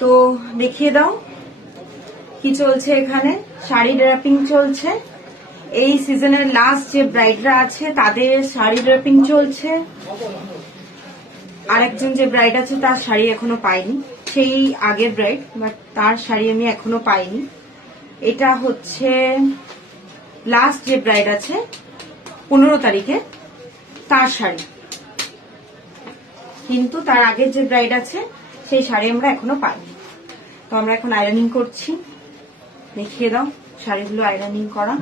তো দেখিয়ে দাও কি চলছে এখানে। শাড়ি ড্র্যাপিং চলছে, এই সিজনের লাস্ট যে ব্রাইডরা আছে তাদের শাড়ি ড্র্যাপিং চলছে। আরেকজন যে ব্রাইড আছে তার শাড়ি এখনো পাইনি, সেই আগের ব্রাইড, বাট তার শাড়ি আমি এখনো পাইনি। এটা হচ্ছে লাস্ট যে ব্রাইড আছে 15 তারিখে, তার শাড়ি। কিন্তু তার আগের যে ব্রাইড আছে সেই শাড়ি আমরা এখনো পাইনি। তো আমরা এখন আয়রনিং করছি। দেখিয়ে দাও শাড়িগুলো আয়রনিং করা।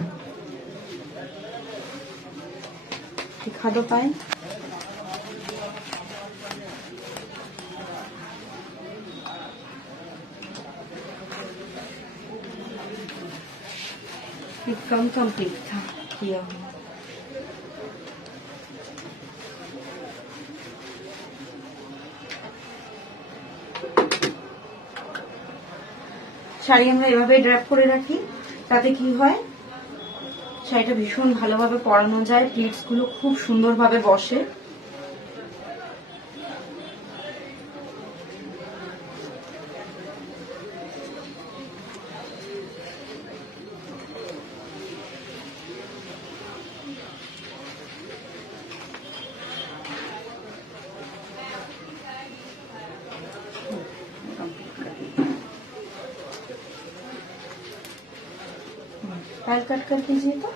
দেখা দো পায়। कम कंप्लीट था किया हुआ। শাড়ি আমরা এভাবে ড্র্যাপ করে রাখি, তাতে কি হয় শাড়িটা ভীষণ ভালোভাবে পরানো যায়, প্লিটস গুলো খুব সুন্দরভাবে বসে। फाइल कट कर दीजिए तो